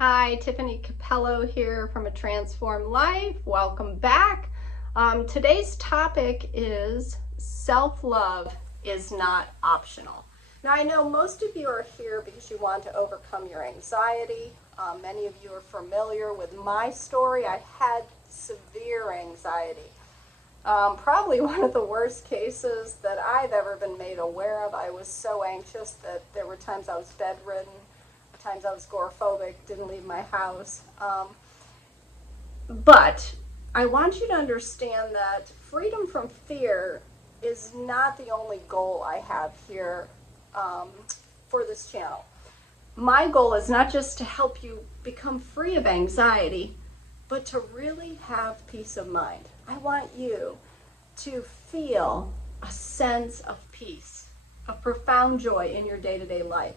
Hi, Tiffani Cappello here from A Transformed Life. Welcome back. Today's topic is self-love is not optional. Now, I know most of you are here because you want to overcome your anxiety. Many of you are familiar with my story. I had severe anxiety. Probably one of the worst cases that I've ever been made aware of. I was so anxious that there were times I was bedridden. Times I was agoraphobic, didn't leave my house. But I want you to understand that freedom from fear is not the only goal I have here for this channel. My goal is not just to help you become free of anxiety, but to really have peace of mind. I want you to feel a sense of peace, a profound joy in your day-to-day life.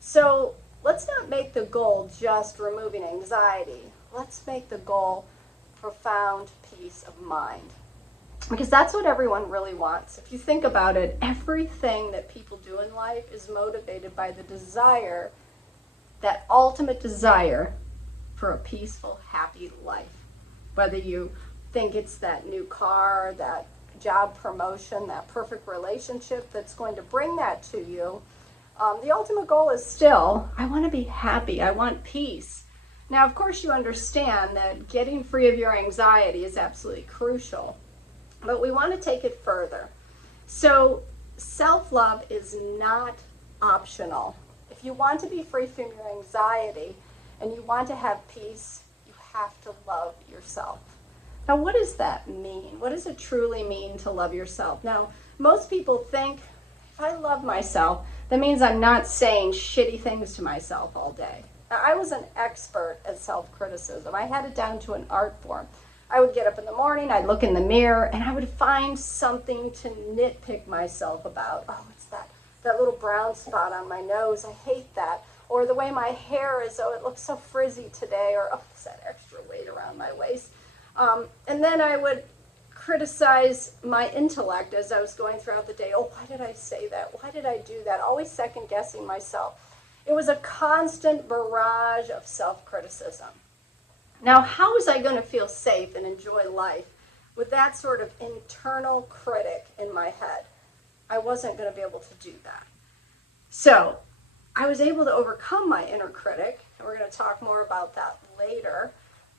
So let's not make the goal just removing anxiety. Let's make the goal profound peace of mind. Because that's what everyone really wants. If you think about it, everything that people do in life is motivated by the desire, that ultimate desire for a peaceful, happy life. Whether you think it's that new car, that job promotion, that perfect relationship that's going to bring that to you, the ultimate goal is still, I want to be happy. I want peace. Now, of course, you understand that getting free of your anxiety is absolutely crucial, but we want to take it further. So, self-love is not optional. If you want to be free from your anxiety and you want to have peace, you have to love yourself. Now, what does that mean? What does it truly mean to love yourself? Now, most people think, if I love myself, that means I'm not saying shitty things to myself all day. Now, I was an expert at self-criticism. I had it down to an art form. I would get up in the morning, I'd look in the mirror, and I would find something to nitpick myself about. Oh, it's that little brown spot on my nose. I hate that. Or the way my hair is, oh, it looks so frizzy today. Or, oh, it's that extra weight around my waist. And then I would criticize my intellect as I was going throughout the day. Oh, why did I say that? Why did I do that? Always second guessing myself. It was a constant barrage of self-criticism. Now, how was I going to feel safe and enjoy life with that sort of internal critic in my head? I wasn't going to be able to do that. So I was able to overcome my inner critic, and we're going to talk more about that later,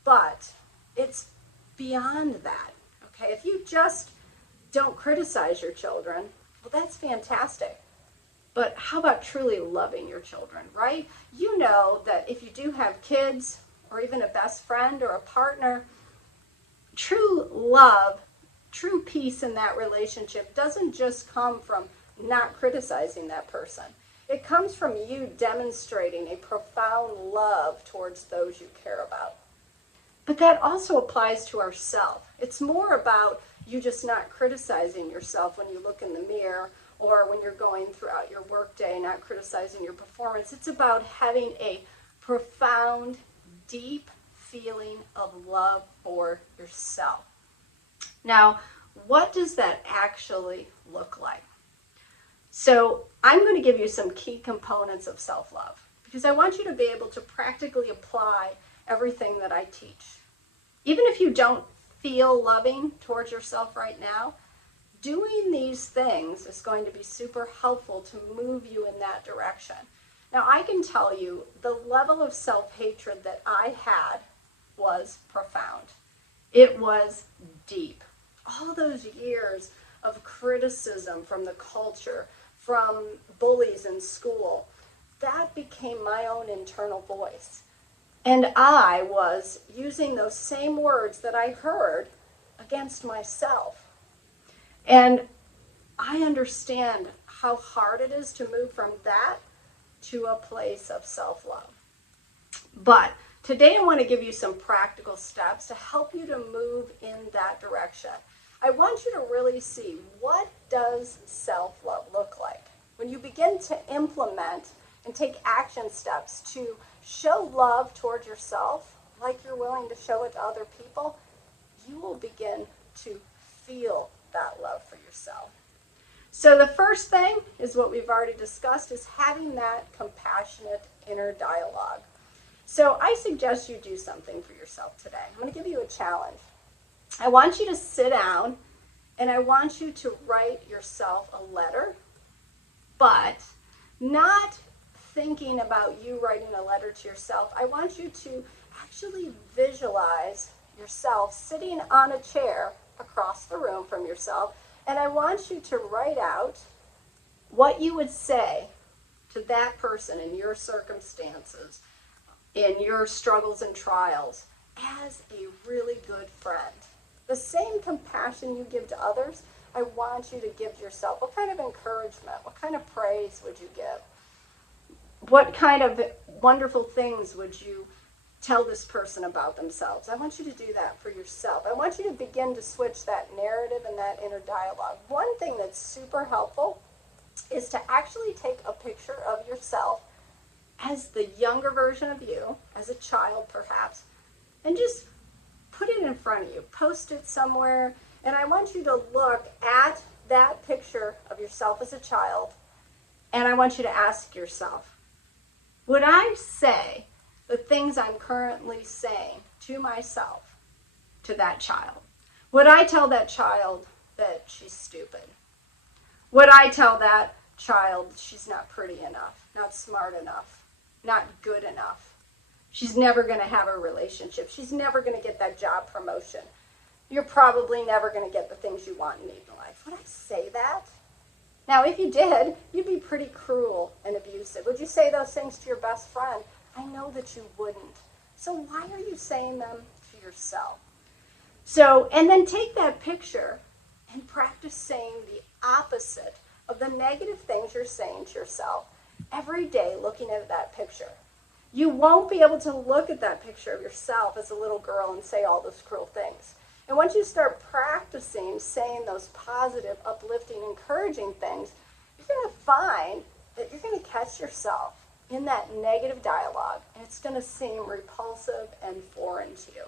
but it's beyond that. Okay, if you just don't criticize your children, well, that's fantastic. But how about truly loving your children, right? You know that if you do have kids or even a best friend or a partner, true love, true peace in that relationship doesn't just come from not criticizing that person. It comes from you demonstrating a profound love towards those you care about. But that also applies to ourselves. It's more about you just not criticizing yourself when you look in the mirror or when you're going throughout your workday, not criticizing your performance. It's about having a profound, deep feeling of love for yourself. Now, what does that actually look like? So I'm going to give you some key components of self-love because I want you to be able to practically apply everything that I teach. Even if you don't feel loving towards yourself right now, doing these things is going to be super helpful to move you in that direction. Now, I can tell you the level of self-hatred that I had was profound. It was deep. All those years of criticism from the culture, from bullies in school, that became my own internal voice. And I was using those same words that I heard against myself. And I understand how hard it is to move from that to a place of self-love. But today I want to give you some practical steps to help you to move in that direction. I want you to really see, what does self-love look like? When you begin to implement and take action steps to show love towards yourself, like you're willing to show it to other people, you will begin to feel that love for yourself. So the first thing is what we've already discussed, is having that compassionate inner dialogue. So I suggest you do something for yourself today. I'm going to give you a challenge. I want you to sit down and I want you to write yourself a letter, but not thinking about you writing a letter to yourself. I want you to actually visualize yourself sitting on a chair across the room from yourself, and I want you to write out what you would say to that person in your circumstances, in your struggles and trials, as a really good friend. The same compassion you give to others, I want you to give yourself. What kind of encouragement, what kind of praise would you give? What kind of wonderful things would you tell this person about themselves? I want you to do that for yourself. I want you to begin to switch that narrative and that inner dialogue. One thing that's super helpful is to actually take a picture of yourself as the younger version of you, as a child perhaps, and just put it in front of you. Post it somewhere, and I want you to look at that picture of yourself as a child, and I want you to ask yourself, would I say the things I'm currently saying to myself, to that child? Would I tell that child that she's stupid? Would I tell that child she's not pretty enough, not smart enough, not good enough? She's never going to have a relationship. She's never going to get that job promotion. You're probably never going to get the things you want and need in life. Would I say that? Now, if you did, you'd be pretty cruel and abusive. Would you say those things to your best friend? I know that you wouldn't. So why are you saying them to yourself? So, and then take that picture and practice saying the opposite of the negative things you're saying to yourself every day, looking at that picture. You won't be able to look at that picture of yourself as a little girl and say all those cruel things. And once you start practicing saying those positive, uplifting, encouraging things, you're going to find that you're going to catch yourself in that negative dialogue, and it's going to seem repulsive and foreign to you.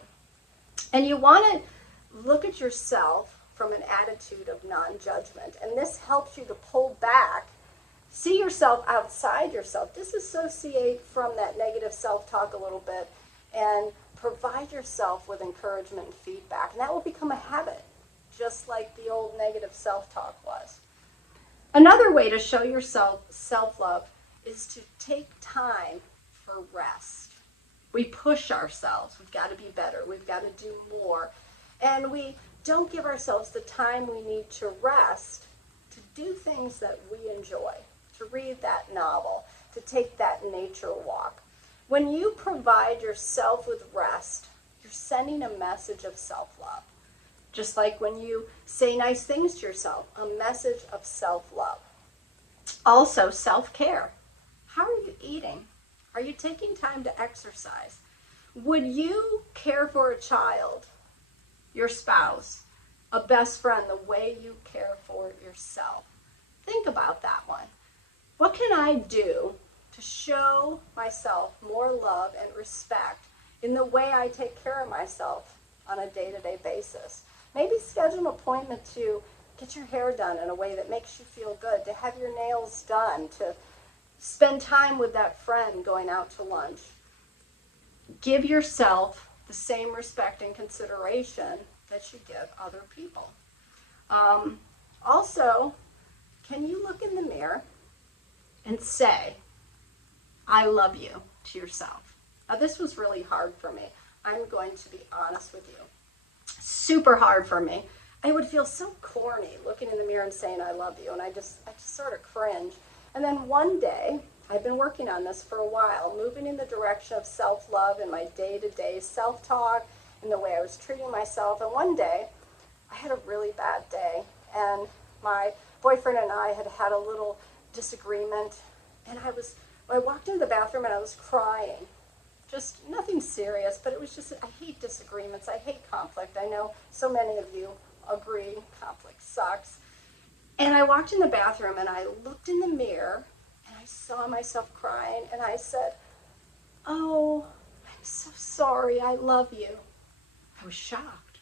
And you want to look at yourself from an attitude of non-judgment, and this helps you to pull back, see yourself outside yourself, disassociate from that negative self-talk a little bit, and provide yourself with encouragement and feedback. And that will become a habit, just like the old negative self-talk was. Another way to show yourself self-love is to take time for rest. We push ourselves. We've got to be better. We've got to do more. And we don't give ourselves the time we need to rest, to do things that we enjoy, to read that novel, to take that nature walk. When you provide yourself with rest, you're sending a message of self-love. Just like when you say nice things to yourself, a message of self-love. Also, self-care. How are you eating? Are you taking time to exercise? Would you care for a child, your spouse, a best friend, the way you care for yourself? Think about that one. What can I do to show myself more love and respect in the way I take care of myself on a day-to-day basis? Maybe schedule an appointment to get your hair done in a way that makes you feel good, to have your nails done, to spend time with that friend going out to lunch. Give yourself the same respect and consideration that you give other people. Also, can you look in the mirror and say, I love you, to yourself? Now, this was really hard for me. I'm going to be honest with you. Super hard for me. I would feel so corny looking in the mirror and saying I love you, and I just sort of cringe. And then one day, I've been working on this for a while, moving in the direction of self-love in my day-to-day self-talk and the way I was treating myself. And one day, I had a really bad day, and my boyfriend and I had had a little disagreement, and I walked into the bathroom and I was crying. Just nothing serious, but it was just, I hate disagreements. I hate conflict. I know so many of you agree conflict sucks. And I walked in the bathroom and I looked in the mirror and I saw myself crying and I said, oh, I'm so sorry. I love you. I was shocked.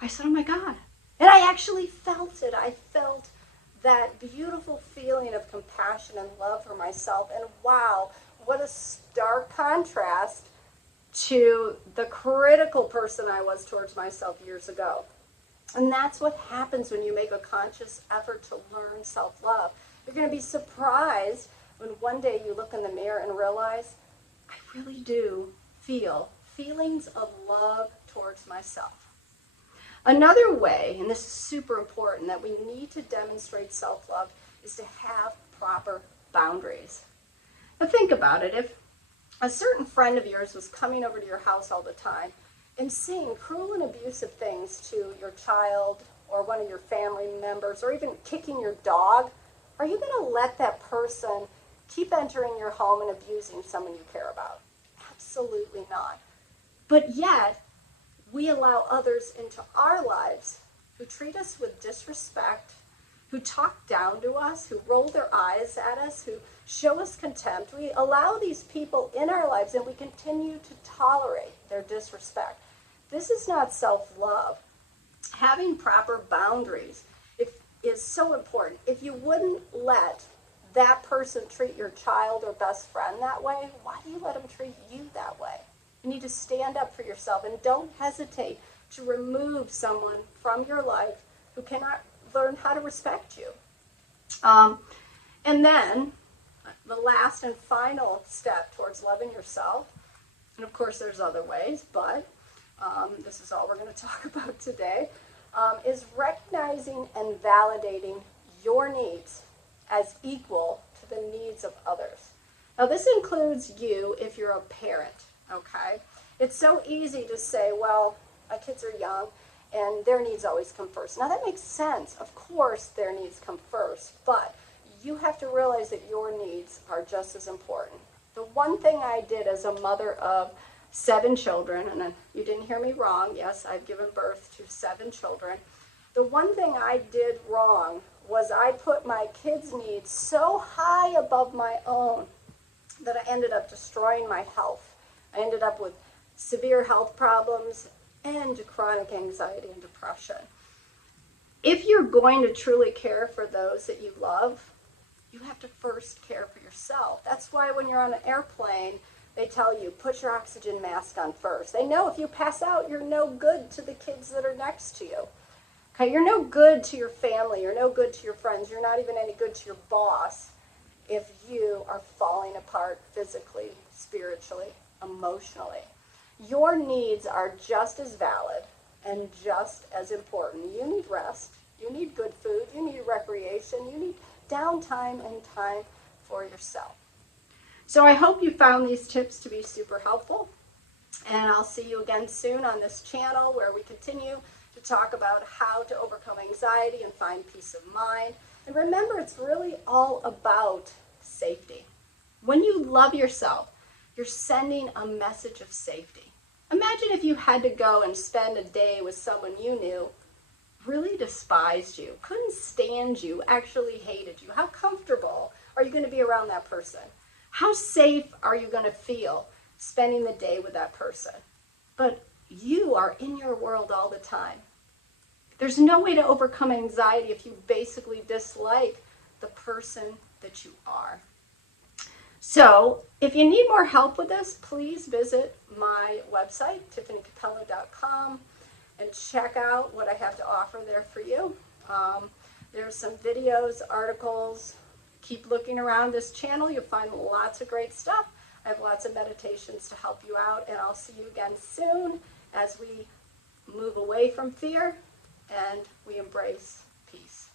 I said, oh my God. And I actually felt it. I felt that beautiful feeling of compassion and love for myself. And wow, what a stark contrast to the critical person I was towards myself years ago. And that's what happens when you make a conscious effort to learn self-love. You're going to be surprised when one day you look in the mirror and realize, I really do feel feelings of love towards myself. Another way, and this is super important, that we need to demonstrate self-love is to have proper boundaries. Now think about it. If a certain friend of yours was coming over to your house all the time and saying cruel and abusive things to your child or one of your family members, or even kicking your dog, are you going to let that person keep entering your home and abusing someone you care about? Absolutely not. But yet, we allow others into our lives who treat us with disrespect, who talk down to us, who roll their eyes at us, who show us contempt. We allow these people in our lives and we continue to tolerate their disrespect. This is not self-love. Having proper boundaries is so important. If you wouldn't let that person treat your child or best friend that way, why do you let them treat you that way? You need to stand up for yourself and don't hesitate to remove someone from your life who cannot learn how to respect you. And then the last and final step towards loving yourself, and of course there's other ways, but this is all we're going to talk about today, is recognizing and validating your needs as equal to the needs of others. Now this includes you if you're a parent, okay? It's so easy to say, well, my kids are young and their needs always come first. Now that makes sense. Of course their needs come first, but you have to realize that your needs are just as important. The one thing I did as a mother of 7 children, and you didn't hear me wrong, yes, I've given birth to 7 children. The one thing I did wrong was I put my kids' needs so high above my own that I ended up destroying my health. I ended up with severe health problems and chronic anxiety and depression. If you're going to truly care for those that you love, you have to first care for yourself. That's why when you're on an airplane, they tell you, put your oxygen mask on first. They know if you pass out, you're no good to the kids that are next to you. Okay, you're no good to your family, you're no good to your friends, you're not even any good to your boss if you are falling apart physically, spiritually, emotionally. Your needs are just as valid and just as important. You need rest, you need good food, you need recreation, you need downtime and time for yourself. So I hope you found these tips to be super helpful, and I'll see you again soon on this channel where we continue to talk about how to overcome anxiety and find peace of mind. And remember, it's really all about safety. When you love yourself, you're sending a message of safety. Imagine if you had to go and spend a day with someone you knew really despised you, couldn't stand you, actually hated you. How comfortable are you going to be around that person? How safe are you going to feel spending the day with that person? But you are in your world all the time. There's no way to overcome anxiety if you basically dislike the person that you are. So if you need more help with this, please visit my website, tiffanicappello.com, and check out what I have to offer there for you. There's some videos, articles. Keep looking around this channel. You'll find lots of great stuff. I have lots of meditations to help you out, and I'll see you again soon as we move away from fear and we embrace peace.